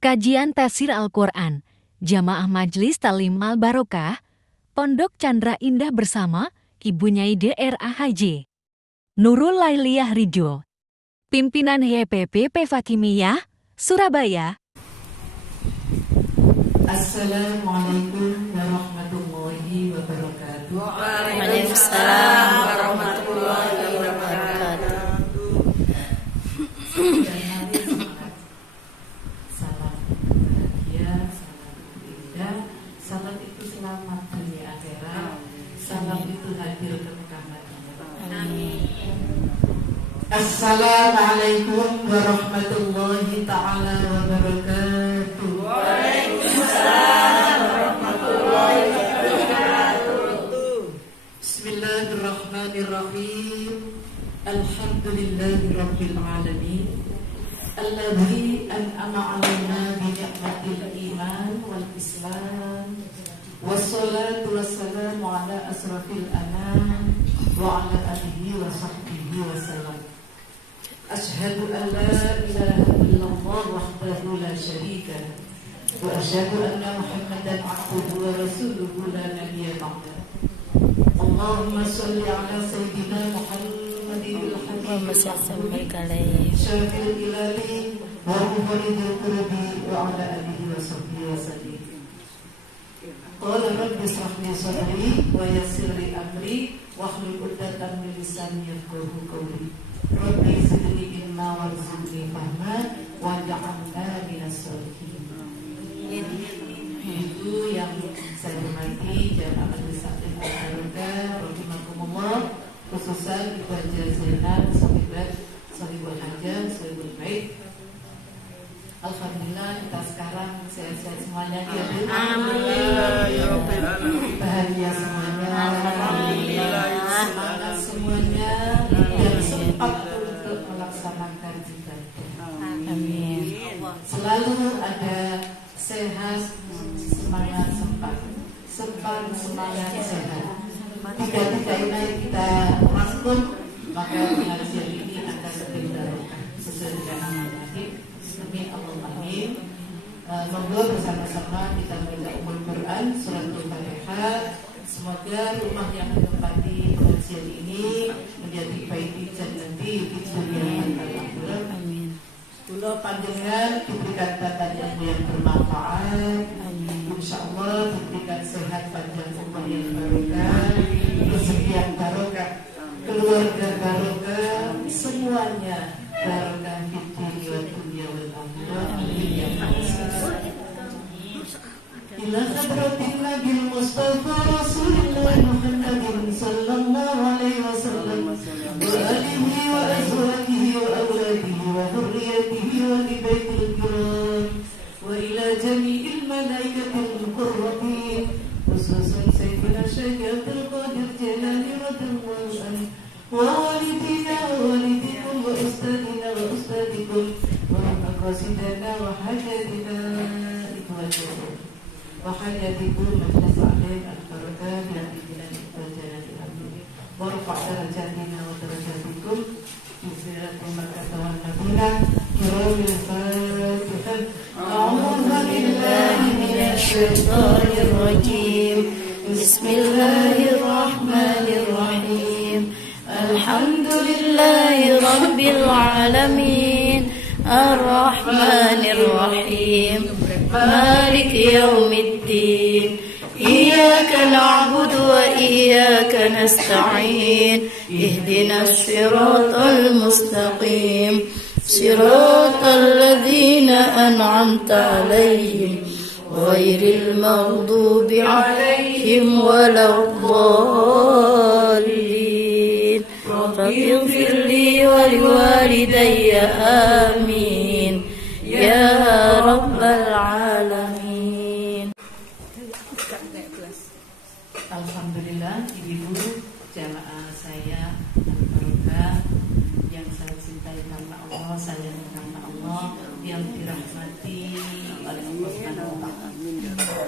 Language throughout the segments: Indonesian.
Kajian Tafsir Al-Quran, Jamaah Majelis Talim Al-Barokah, Pondok Chandra Indah bersama Ibu Nyai DRAHJ Nurul Lailiyah Ridho, Pimpinan YPP Fakimiyah, Surabaya. Assalamualaikum warahmatullahi wabarakatuh. Waalaikumsalam warahmatullahi wabarakatuh. Salam bahagia, salam indah, salam itu selamat dunia akhirat, salam itu hadir ke Muhammad. Assalamualaikum warahmatullahi ta'ala wabarakatuh. Waalaikumsalam warahmatullahi wabarakatuh. Bismillahirrahmanirrahim. Alhamdulillahi rabbil alamin. Alladzi an'ama 'alaina bi ni'matil iman wal islam. Wassalatu wassalamu ala asrafil anam wa ala alihi wa sahbihi wasallam. Ashhadu an la ilaha illallah wahdahu la syarika lahu wa asyhadu anna Muhammadan 'abduhu wa rasuluhu la nabiyya ba'dahu. Allahumma shalli ala sayyidina Muhammadin Allahumma salli alaihi syafil ilahi wa mufaridil qurbi wa ala alihi wa sahbihi wasallam. Qala rabbi ishrah li sadri wa yassir li amri wahlul 'uqdatam min lisani yafqahu qawli. Rabbi zidni ilma warzuqni fahma waj'alna minas sholihin. Ibu yang saya hormati jamaah Majelis Taklim Al-Barokah rahimakumullah, khususan Ibu Haja Zainab, sahabat sahibul hajah, sahibul bait. Alhamdulillah kita sekarang sehat-sehat semuanya ya Bu. Bahagia semuanya. Alhamdulillah. Semangat semuanya yang sempat untuk melaksanakan ibadah. Amin. Selalu ada sehat, semangat sempat semangat sehat. Tiga-tiga ini kita rangkum, maka pengajian ini akan lebih barokah sesuai dengan amanah. Amin Allahumma amin. Monggo bersama-sama kita membaca Ummul Quran surat Al-Fatihah. Semoga rumah yang menempati pengajian ini menjadi baiti jannati di dunia dan akhirat. Amin. Kula panjenengan diberikan badan ilmu yang bermanfaat. Amin. Insyaallah diberikan sehat panjang umur yang barokah, rezeki yang barokah, keluarga barokah, semuanya barokah di dunia wal akhirah. Amin ya Allah. Ila hadratin Nabil Mustafa Rasulullah Muhammadin sallallahu alaihi wasallam wa alihi wa azwajihi wa awladihi wa dhurriyyatihi wa li baitil kiram wa ila jami'il malaikatil muqarrabin khususan sayyidina Syekh Abdul Qadir Jilani radhiyallahu anhu wa walidina wa walidikum wa ustadina wa ustadikum wa maqasidina wa hajatina itwajakum wa hajatikum majlis alim al-barakah bila bilan ibadah amin wa rafa' darajatina wa darajatikum bisirati Makkah wa Madinah kiramil fatihah. A'udzu billahi minasy syaithanir rajim. Bismillahirrahmanirrahim. Alhamdulillahi rabbil alamin. Ar-Rahmanir Rahim. مالك يوم الدين إياك نعبد وإياك نستعين اهدنا الصراط المستقيم صراط الذين أنعمت عليهم غير المغضوب عليهم ولا الضالين رب اغفر لي ولوالدي آمين ya Rabbal Alamin. Alhamdulillah, ibu jamaah saya Al-Barokah yang saya cintai karena Allah, sayang karena Allah, yang dirahmati oleh Allah Subhanahu wa Ta'ala.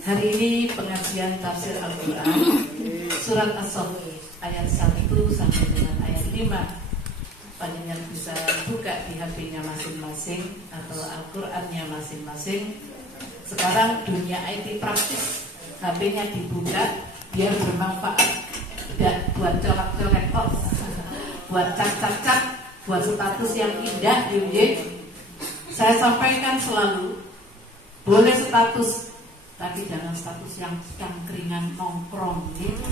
Hari ini pengajian tafsir Al-Quran surat As-Saff ayat 1 sampai dengan ayat 5. panjenengan bisa buka di HP-nya masing-masing atau Al-Qur'annya masing-masing. Sekarang dunia IT praktis, HP-nya dibuka biar bermanfaat, tidak buat colak-colek kok, buat cat-cat, buat status yang indah. Saya sampaikan selalu, boleh status, tapi jangan status yang cangkringan nongkrong, gitu.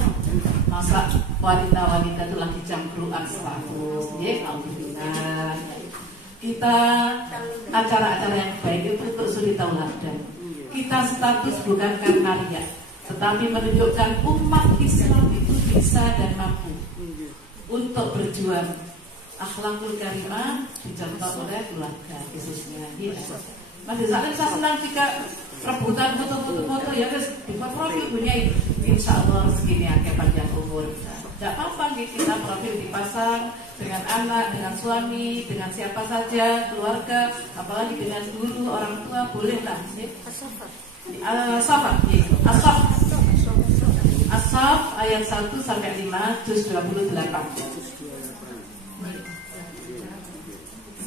Masa wanita-wanita itu lagi cangkruan status, alhamdulillah. Kita acara-acara yang baik itu untuk suri tauladan. Kita status bukan karena riya, tetapi menunjukkan umat Islam itu bisa dan mampu untuk berjuang. Akhlakul karimah dicontoh oleh keluarga khususnya. Mas saya senang jika rebutan foto-foto ya guys di profil punya, insya Allah segini akan panjang umur. Tidak apa-apa kita profil dipasang dengan anak, dengan suami, dengan siapa saja, keluarga, apalagi dengan guru, orang tua, bolehlah. As-Saff ayat 1 sampai 5 juz 28.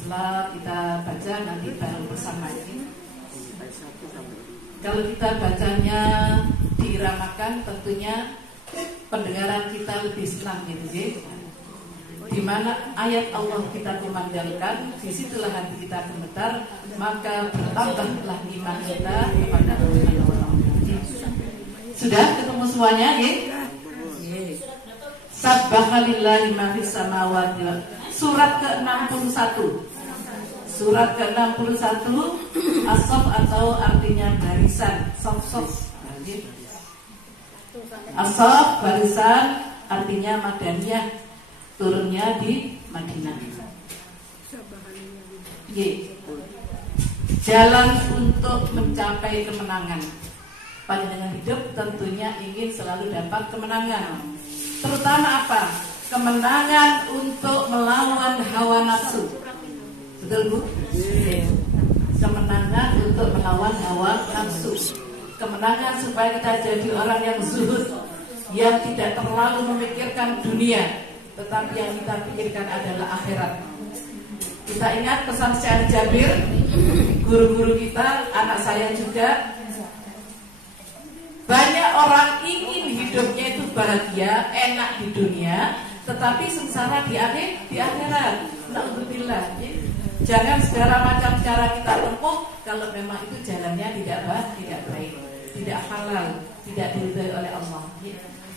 Setelah kita baca nanti baru bersama ini. Kalau kita bacanya diiramakan, tentunya pendengaran kita lebih senang gitu ya. Di mana ayat Allah kita kumandangkan, disitulah hati kita gemetar, maka bertambahlah iman kita kepada Allah. Sudah ketemu semuanya ya? Subhanallillahi ma fis samawati. Surat ke-61. Surat ke-61 As-Saff atau artinya barisan, sof. As-Saff barisan artinya Madaniyah, turunnya di Madinah. Jalan untuk mencapai kemenangan. Panjenengan hidup tentunya ingin selalu dapat kemenangan. Terutama apa? Kemenangan untuk melawan hawa nafsu. Betul Bu? Kemenangan untuk melawan hawa nafsu. Kemenangan supaya kita jadi orang yang zuhud, yang tidak terlalu memikirkan dunia, tetapi yang kita pikirkan adalah akhirat. Kita ingat pesan Syekh Jabir, guru-guru kita, anak saya juga. Banyak orang ingin hidupnya itu bahagia, enak di dunia, tetapi sengsara di akhirat. Na'udzubillah. Jangan segala macam cara kita tempuh kalau memang itu jalannya tidak baik, tidak halal, tidak diridhai oleh Allah.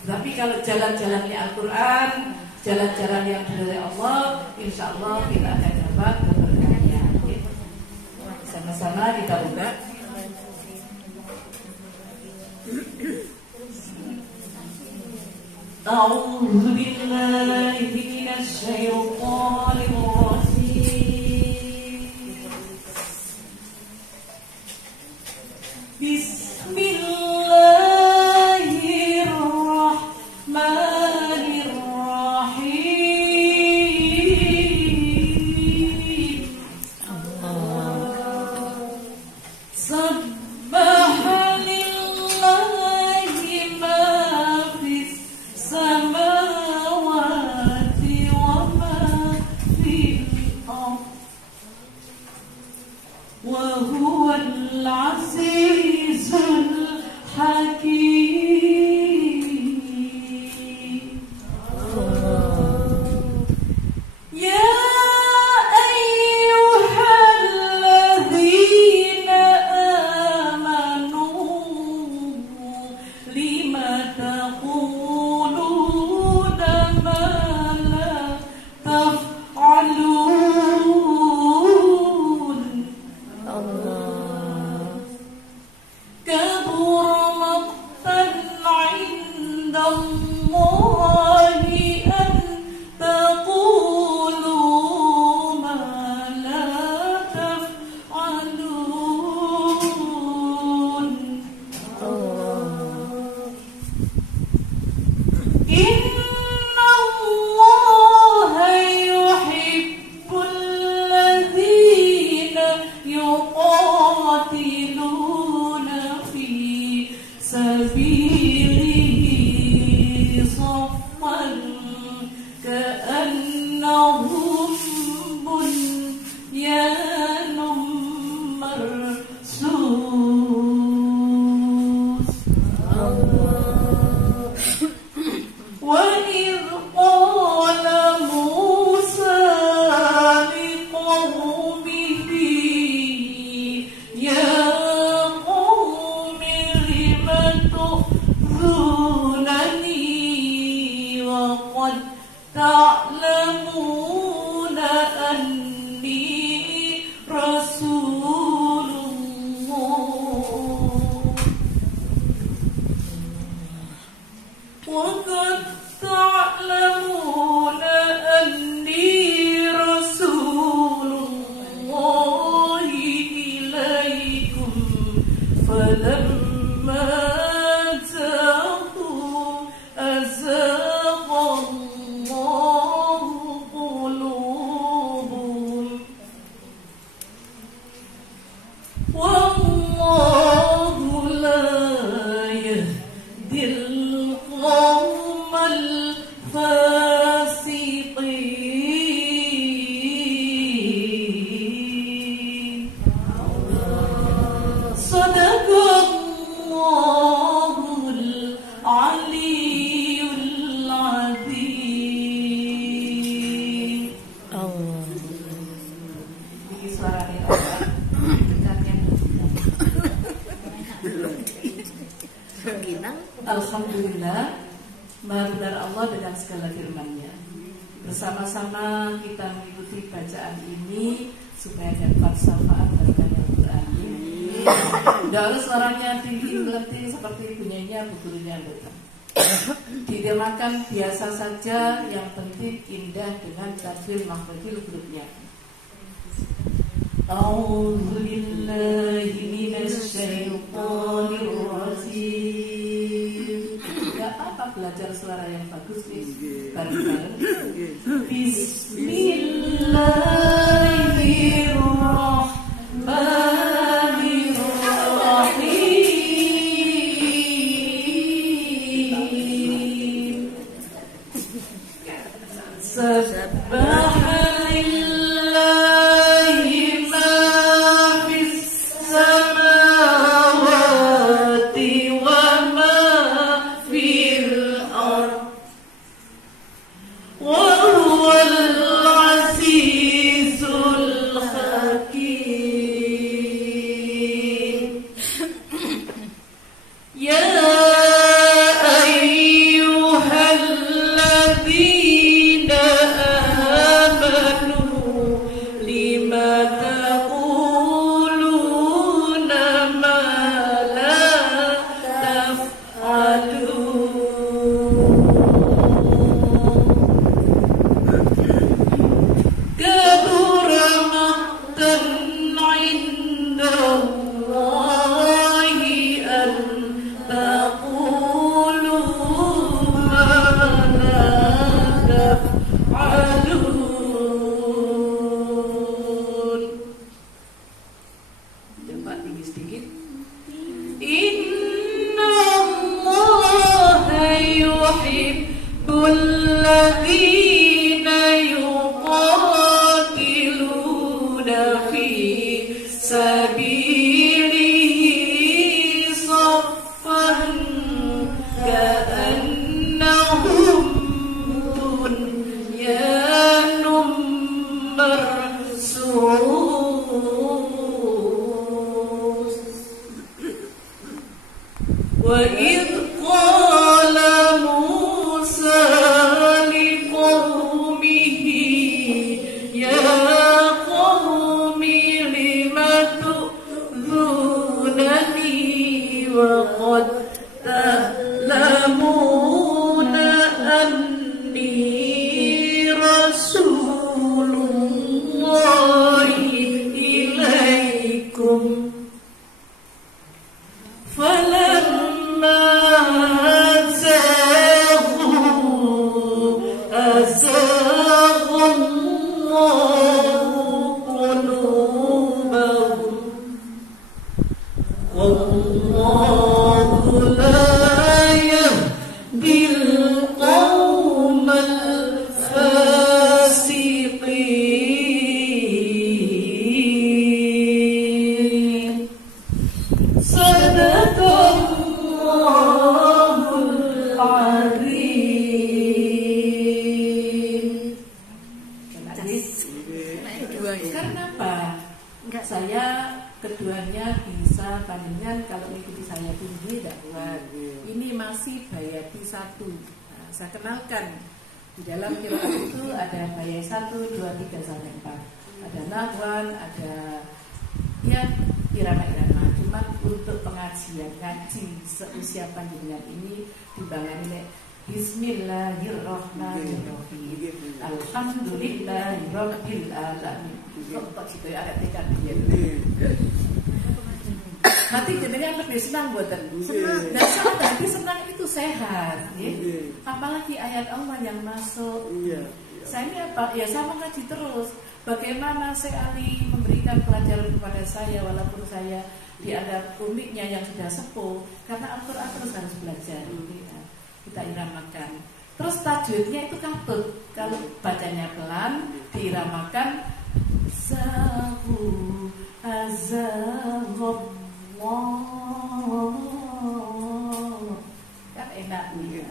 Tapi kalau jalan-jalannya Al-Quran, jalan-jalan yang diridhai Allah, insya Allah kita akan dapat keberkahannya. Sama-sama kita buka. A'udzu billahi minasy syaithanir rajim. Bismillahirrahmanirrahim. Subhanallahi ma fis samawati wa ma fil ardh wa huwal azizul hakim. Ya ayyuhalladzina amanu lima taquluna ma la taf'alun. Kabura maqtan 'indallahi an taqulu ma la taf'alun. Innallaha yuhibbul ladzina yuqatiluna fi sabilihi saffan ka'annahum فلما زاغوا أزاغ الله قلوبهم والله لا يهدي القوم الفاسقين صدق الله العلي العظيم. Allah. Ini suaranya Allah. Alhamdulillah, maha benar Allah dengan segala firman-Nya. Bersama-sama kita mengikuti bacaan ini supaya dapat syafaat dari Al-Quran. Tidak harus suaranya tinggi melati seperti bunyinya bukunya betul. Didengarkan biasa saja, yang penting indah dengan tajwid makhrajul hurufnya. A'udzu billahi minasy syaithanir rajim. Enggak apa belajar suara yang bagus nih. Bareng-bareng. Bismillahirrahmanirrahim. Sabbaha وَإِذْ قَالَ مُوسَى لِقَوْمِهِ يَا قَوْمِ لِمَ تُؤْذُونَنِي وَقَدْ تَعْلَمُونَ أَنِّي رَسُولُ اللَّهِ إِلَيْكُمْ Karena apa? Saya keduanya bisa bandingkan kalau mengikuti saya tinggi tidak kuat. Ini masih bayati 1. Nah, saya kenalkan di dalam qiraat itu ada bayat 1, 2, 3 sampai 4. Ada nahwan, ada ya irama-irama. Cuma untuk pengajian ngaji seusia panjenengan ini dibangun Bismillahirrahmanirrahim. Alhamdulillahirabbil alamin. Kok gitu ya ada tekan dia. hati jenengan lebih senang buatan senang. Dan saat hati senang itu sehat, ya. Apalagi ayat Allah yang masuk. Saya ini apa? Ya sama ngaji terus. Bagaimana saya Ali memberikan pelajaran kepada saya walaupun saya dianggap umiknya yang sudah sepuh, karena Al-Quran terus harus belajar. Kita iramakan. Terus tajwidnya itu katut. Kalau bacanya pelan, diiramakan Zahu Azallah. Kan enak nih.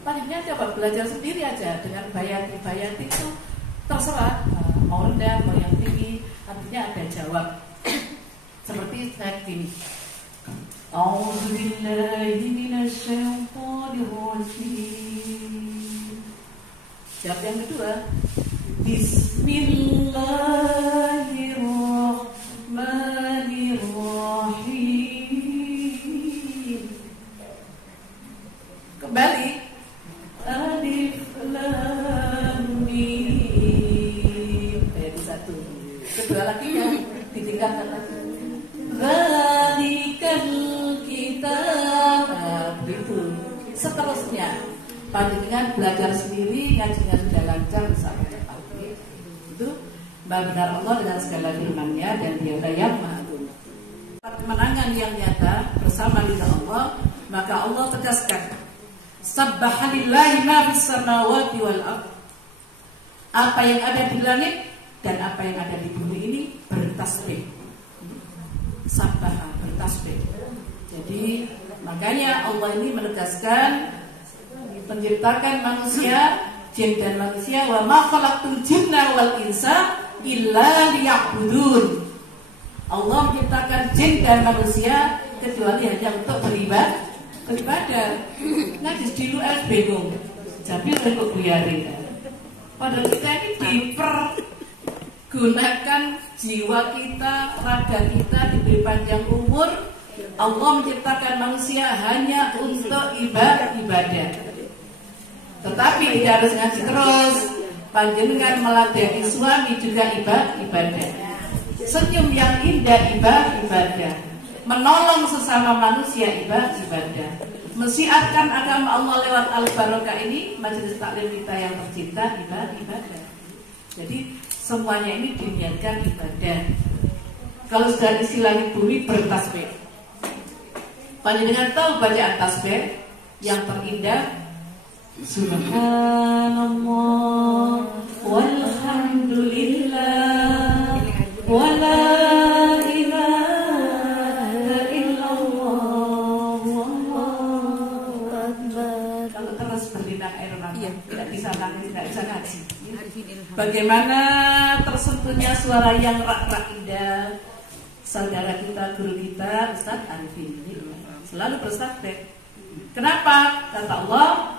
Palingnya coba belajar sendiri aja dengan bayati itu terserah, mau rendah mau yang tinggi, artinya ada jawab. Seperti saya gini, A'udzubillahi minasyaitonirrajim. Jawab yang kedua, Bismillahirrahmanirrahim. Kembali, Alif Lam Mim. Itu satu. Kedua lagi ya, ditingkatkan lagi. Zalikal kitab. Begitu. Seterusnya, panjenengan belajar sendiri, ngajinya sudah lancar, sampai pagi. Itu benar Allah dengan segala firman-Nya dan Dia yang Maha Tunggal. Kemenangan yang nyata bersama ridha Allah, maka Allah tegaskan, Sabbahalillahi ma fis samawati wal ardh. Apa yang ada di langit dan apa yang ada di bumi ini bertasbih. Sabbah, bertasbih. Jadi makanya Allah ini menegaskan menciptakan manusia, jin dan manusia, wa ma khalaqtul jinna wal insa illa liya'budun. Allah menciptakan jin dan manusia kecuali hanya untuk beribadah. Nah di dulu bingung. Jadi kok biarin. Padahal kita ini dipergunakan jiwa kita, raga kita diberi panjang umur. Allah menciptakan manusia hanya untuk ibadah. Tetapi tidak harus ngaji terus. Panjenengan meladeni suami juga ibadah. Senyum yang indah ibadah. Menolong sesama manusia ibadah. Mensiarkan agama Allah lewat Al-Barokah ini, majelis taklim kita yang tercinta ibadah. Jadi semuanya ini diniatkan ibadah. Kalau sudah isi langit bumi bertasbih. Panjenengan tahu bacaan tasbih yang terindah Subhanallah walhamdulillah wala ilaha illallah wallahu akbar. Kalau terus berlinang air mata, tidak bisa nangis, tidak bisa ngaji. Bagaimana tersentuhnya suara yang rak-rak indah saudara kita, guru kita, Ustaz Arifin selalu bertasbih. Kenapa? Kata Allah,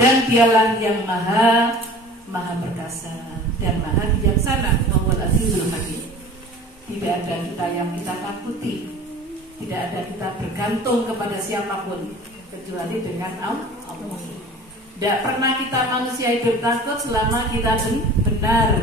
dan Dialah yang maha perkasa dan maha bijaksana. Wahwal azizul hakim. Tidak ada kita yang kita takuti, tidak ada kita bergantung kepada siapapun kecuali dengan Allah. Tidak pernah kita manusia hidup takut selama kita benar.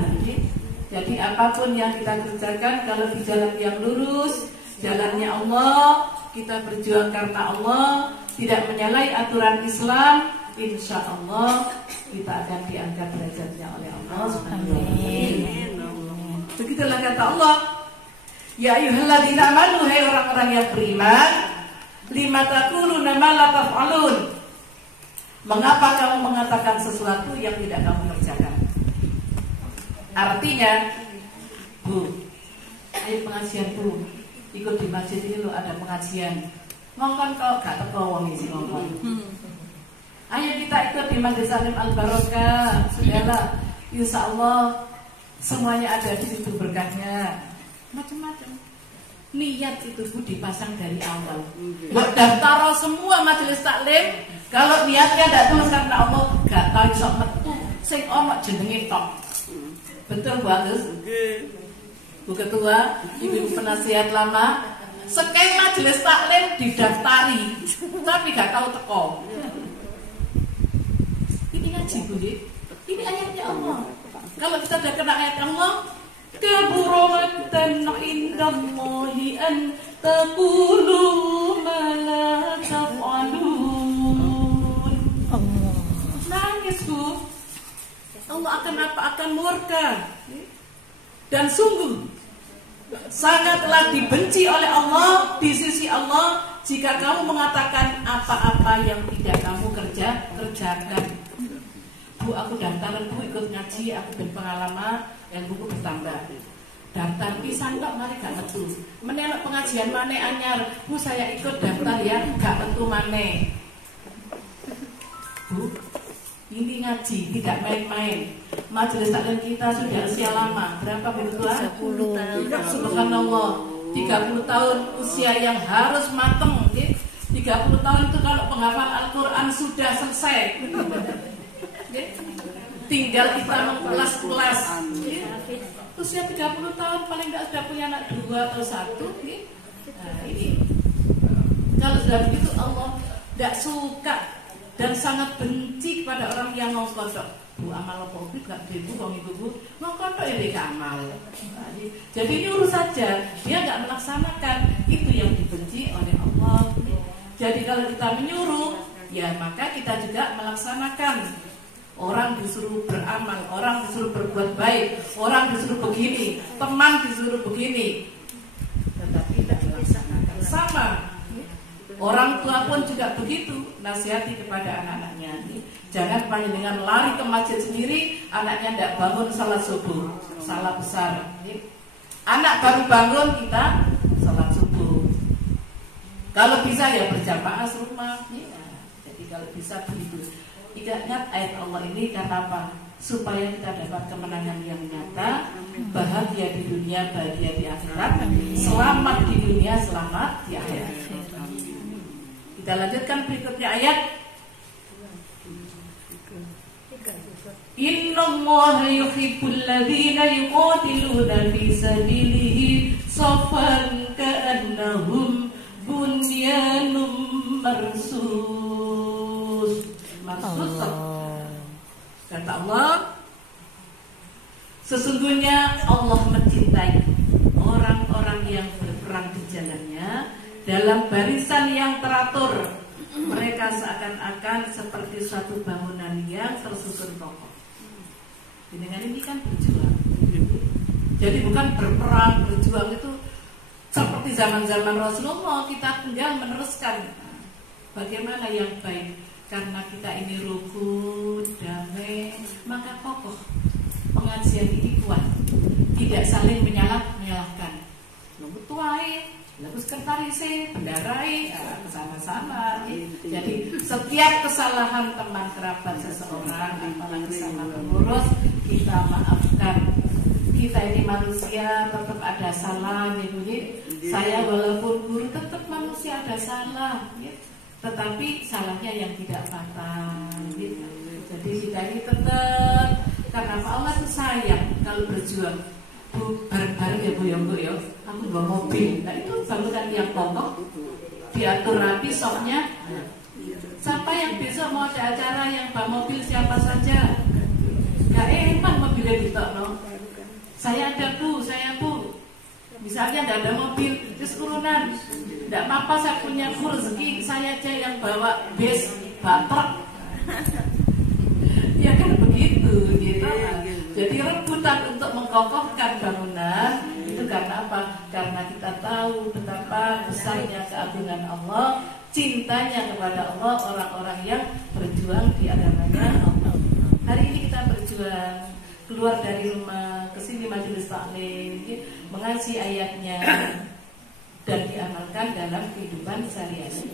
Jadi apapun yang kita kerjakan, kalau di jalan yang lurus, jalannya Allah, kita berjuang karena Allah, tidak menyalahi aturan Islam, insya Allah kita akan diangkat derajatnya oleh Allah. Amin. Begitulah kata Allah. Ya ayyuhalladzina amanu, hai orang-orang yang beriman, lima taquluna ma la taf'alun. Mengapa kamu mengatakan sesuatu yang tidak kamu kerjakan? Artinya, Bu, ayo pengajian Bu, ikut di masjid ini lo ada pengajian. Ngongkon kau gak teko wong isi ngongkon. Ayo kita ikut di Majelis Taklim Al-Barokah. Sudahlah, insya Allah semuanya ada di situ berkahnya. Macam-macam. Niat itu Bu dipasang dari awal. Buat daftar semua majelis taklim. Kalau niatnya tidak tulus karena Allah, gak tahu iso metu sing ono jenenge tok. Betul Bu Agus? Bu Ketua, Ibu penasihat lama, sekian majelis taklim didaftari, tapi gak tahu teko. Ini ngaji Bu, ini ayatnya Allah. Kalau kita sudah kena ayat Allah, kaburatan indallahi an taqulu ma la taf'alun. Nangis, Bu. Allah akan murka. Dan sungguh sangatlah dibenci oleh Allah di sisi Allah jika kamu mengatakan apa-apa yang tidak kamu kerjakan. Bu, aku daftaran, Bu, ikut ngaji, aku berpengalaman, yang buku bertambah. Daftar pisan kok mari gak metu. Menelok pengajian maneh anyar, Bu saya ikut daftar ya, gak metu maneh. Bu, ini ngaji, tidak main-main. Majelis taklim kita sudah usia lama. Berapa begitu? 10 tahun. Subhanallah, 30 tahun usia yang harus mateng. 30 tahun itu kalau penghafal Al-Quran sudah selesai. Tinggal kita mengkelas-kelas. Usia 30 tahun paling tidak sudah punya anak 2 atau 1. Nah ini, kalau sudah begitu Allah tidak suka dan sangat benci kepada orang yang mau kodok. Bu amal apa itu gak begitu, bang ibu mau kodok ya dia amal. Jadi ini urus saja, dia nggak melaksanakan, itu yang dibenci oleh Allah. Jadi kalau kita menyuruh, ya maka kita juga melaksanakan. Orang disuruh beramal, orang disuruh berbuat baik, orang disuruh begini, teman disuruh begini, tetapi tidak melaksanakan. Sama. Orang tua pun juga begitu, nasihati kepada anak-anaknya. Jangan hanya dengan lari ke masjid sendiri, anaknya tidak bangun salat subuh, salah besar. Anak baru bangun kita salat subuh. Kalau bisa ya berjamaah serumah. Jadi kalau bisa begitu. Ingat ayat Allah ini karena apa? Supaya kita dapat kemenangan yang nyata, bahagia di dunia, bahagia di akhirat, selamat di dunia, selamat di akhirat. Kita lanjutkan berikutnya ayat. Innallaha yuhibbul ladzina yuqatiluna fi sabilihi saffan ka'annahum bunyanun marsus. Maksud kata Allah, sesungguhnya Allah mencintai orang-orang yang berperang di jalannya dalam barisan yang teratur. Mereka seakan-akan seperti suatu bangunan yang tersusun kokoh. Dengan ini kan berjuang. Jadi bukan berperang, berjuang itu seperti zaman-zaman Rasulullah, kita tinggal meneruskan bagaimana yang baik. Karena kita ini rukun, damai, maka kokoh. Pengajian ini kuat, tidak saling menyalahkan. Lalu tuai, lalu sekretaris, bendarai, bersama-sama. Jadi setiap kesalahan teman kerabat seseorang, apalagi sama pengurus, kita maafkan. Kita ini manusia, tetap ada salah. Saya walaupun guru tetap manusia, ada salah. Tetapi salahnya yang tidak fatal. Jadi kita ini tetap, karena Allah itu sayang kalau berjuang. Bu, bareng-bareng ya Bu ya, aku bawa mobil. Nah itu bangunan yang kokoh, diatur rapi softnya. Siapa yang besok mau ada acara yang bawa mobil siapa saja? Gak emang mobilnya ditokno. Saya ada Bu, saya Bu. Misalnya tidak ada mobil, terus urunan, tidak apa-apa saya punya rezeki, saya aja yang bawa bis, batruk. Ya kan begitu, gitu. Jadi rebutan untuk mengkokohkan bangunan itu karena apa? Karena kita tahu betapa besarnya keagungan Allah, cintanya kepada Allah, orang-orang yang berjuang di agamanya Allah. Hari ini kita berjuang, keluar dari rumah, kesini majelis taklim, mengaji ayatnya dan diamalkan dalam kehidupan sehari-hari.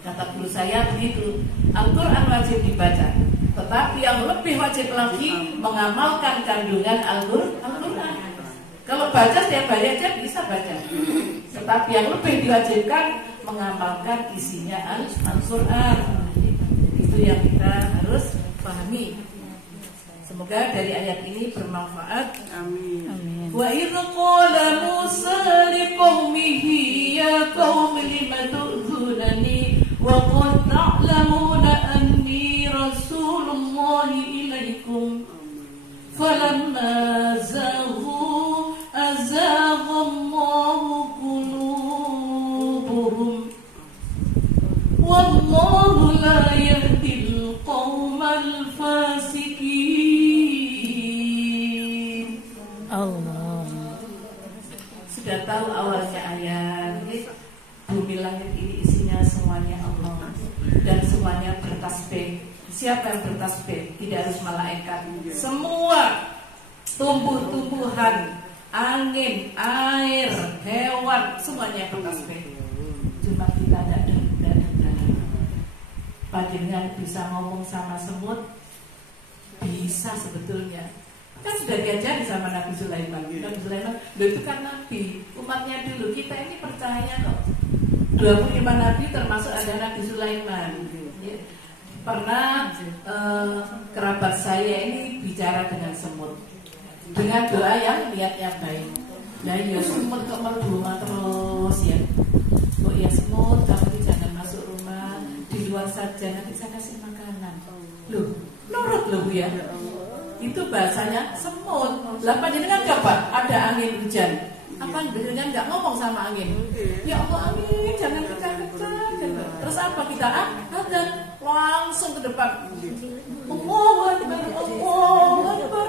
Kata guru saya begitu, Al-Quran wajib dibaca, tetapi yang lebih wajib lagi mengamalkan kandungan Al-Quran. Kalau baca setiap hari aja bisa baca, tetapi yang lebih diwajibkan mengamalkan isinya Al-Quran. Itu yang kita harus pahami. Semoga dari ayat ini bermanfaat. Amin. Wa idh qala Musa liqaumihi ya qaumi lima tu'dzunani wa qad ta'lamuna anni rasulullah ilaikum falamma zaghu azagha Allahu qulubahum langit ini isinya semuanya Allah dan semuanya bertasbih. Siapa yang bertasbih? Tidak harus malaikat. Semua tumbuh-tumbuhan, angin, air, hewan, semuanya bertasbih. Cuma kita tidak dengar. Panjenengan bisa ngomong sama semut? Bisa sebetulnya. Kan sudah diajari sama Nabi Sulaiman. Nabi Sulaiman itu kan nabi, umatnya dulu. Kita ini percaya kok 25 nabi termasuk ada Nabi Sulaiman. Pernah kerabat saya ini bicara dengan semut dengan doa yang niatnya baik. Nah ya semut kok merdu terus ya. Oh ya semut, kamu jangan masuk rumah, di luar saja, nanti saya kasih makanan. Loh, nurut loh ya. Itu bahasanya semut. Lah panjenengan apa? Ada angin hujan. Apa panjenengan nggak ngomong sama angin? Ya Allah angin, jangan kencang-kencang. Terus apa kita? Adzan langsung ke depan. Allahu Akbar, Allahu Akbar.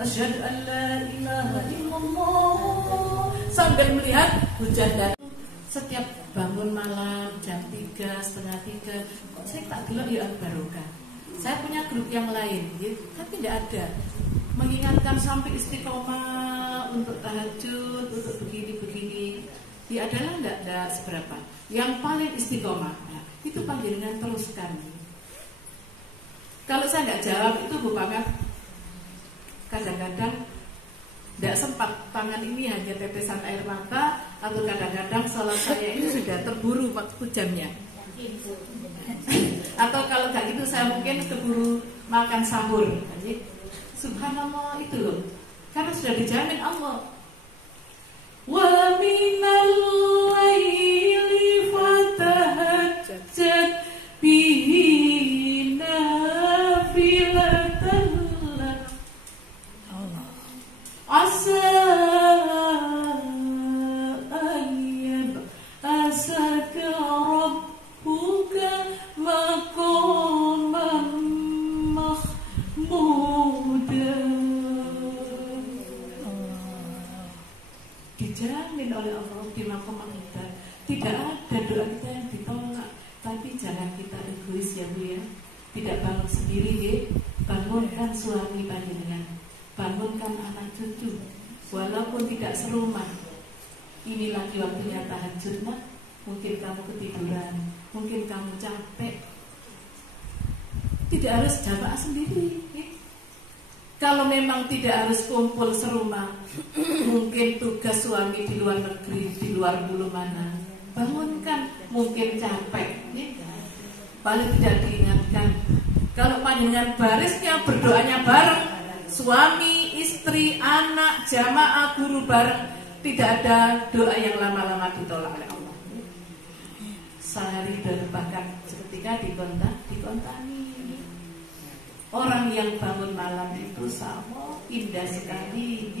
Asyhadu an la ilaha illallah. Sambil melihat hujan dan setiap bangun malam jam 3, setengah 3, kok saya tak gelap ya barokah. Saya punya grup yang lain, tapi tidak ada mengingatkan sampai istiqomah untuk tahajud, untuk begini-begini. Ya adalah tidak seberapa. Yang paling istiqomah, nah, itu panjenengan teruskan. Kalau saya nggak jawab itu bukan kadang-kadang tidak sempat, tangan ini hanya tetesan air mata, atau kadang-kadang sholat saya ini sudah terburu waktu jamnya. Atau kalau nggak gitu saya mungkin keburu makan sahur. Subhanallah itu loh, karena sudah dijamin Allah. Wa minal laili fatahajjat bihi nafilatan lak. Asa ayyab asaka rabbuka maqaman mahmuda. Dijamin oleh Allah di maqam kita. Tidak ada doa kita yang ditolak. Tapi jangan kita egois ya Bu ya. Tidak bangun sendiri ya. Bangunkan suami panjenengan, bangunkan anak cucu, walaupun tidak serumah. Ini lagi waktunya tahajud nak. Mungkin kamu ketiduran, mungkin kamu capek. Tidak harus jamaah sendiri ya. Kalau memang tidak harus kumpul serumah, mungkin tugas suami di luar negeri, di luar bulu mana, bangunkan. Mungkin capek ya. Paling tidak diingatkan. Kalau panjenengan barisnya berdoanya bareng, suami, istri, anak, jamaah, guru bareng, tidak ada doa yang lama-lama ditolak oleh Allah. Sehari dan bahkan seketika dikontani. Orang yang bangun malam itu sama indah sekali.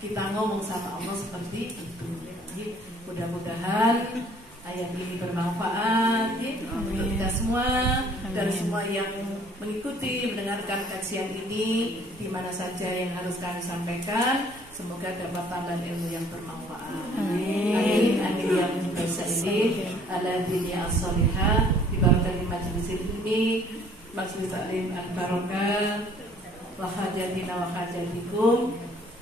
Kita ngomong sama Allah seperti itu. Mudah-mudahan ayat ini bermanfaat untuk kita semua dan semua yang mengikuti, mendengarkan kajian ini di mana saja yang harus kami sampaikan. Semoga dapat tambahan ilmu yang bermanfaat. Amin. Amin ya rabbal alamin. Ala dunya as-salihah di barakah majelis ini, majelis taklim al-barakah wa hajatina wa hajatikum.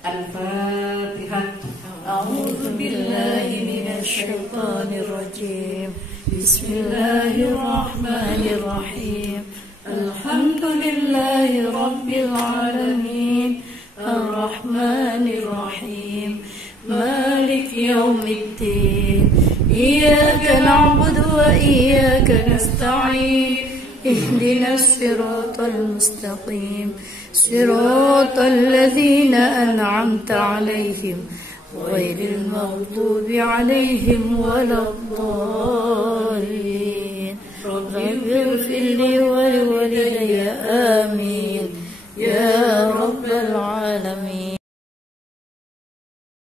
Al-Fatihah. A'udzu billahi minasy syaithanir rajim. Bismillahirrahmanirrahim. Alhamdulillahi rabbil alamin. Ar-Rahmanir Rahim. Malik yaumiddin. Iyyaka na'budu wa iyyaka nasta'in. Ihdinas siratal mustaqim. صراط الذين أنعمت عليهم غير المغضوب عليهم ولا الضالين.